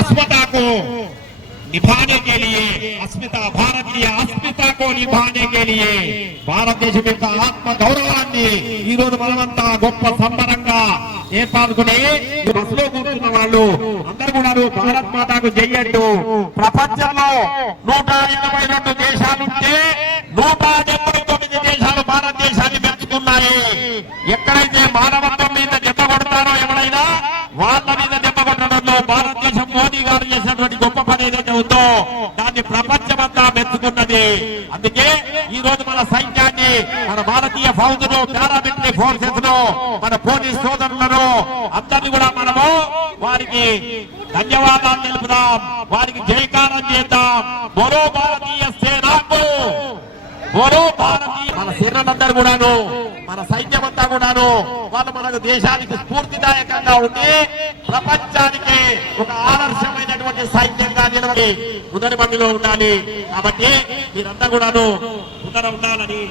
अस्मिता को निभाने के लिए अस्मिता भारतीय अस्मिता को निभाने के लिए భారతదేశం యొక్క ఆత్మ గౌరవాన్ని ఈ రోజు మనమంతా గొప్ప సంబరంగా ఏర్పాటుకుని బస్సులో కూర్చున్న వాళ్ళు అందరూ కూడా భారత్ మాతాకు జై అంటూ ప్రపంచంలో 182 దేశాలుంటే 179 దేశాలు భారతదేశాన్ని మెచ్చుకున్నాయి. ఎక్కడైతే మానవత్వం మీద దెబ్బ కొడతారో ఎవరైనా వాళ్ళ మీద దెబ్బ కొట్టడంలో భారతదేశం మోదీ గారు చేసినటువంటి గొప్ప పని ఏదైతే ఉందో దాన్ని ప్రపంచమంతా మెచ్చుకున్నది. అందుకే ఈ రోజు మన సైన్యాన్ని, మన భారతీయ ఫౌజును, పారామిలిటరీ ఫోర్సెస్ ను, మన పోలీస్ సోదరులను అందరినీ కూడా మనము వారికి ధన్యవాదాలు తెలుపుదాం, వారికి జయకారం చేద్దాం. మరో భారతీయ సేనకు, మరో భారతీయ మన సేనలందరూ కూడాను, మన సైన్యం అంతా కూడాను వాళ్ళు మనకు దేశానికి స్ఫూర్తిదాయకంగా ఉండి ప్రపంచానికి ఒక ఆదర్శమైనటువంటి సైన్యంగా నిలబడి మొదటి మందిలో ఉండాలి. కాబట్టి మీరంతా కూడాను ముందర ఉండాలని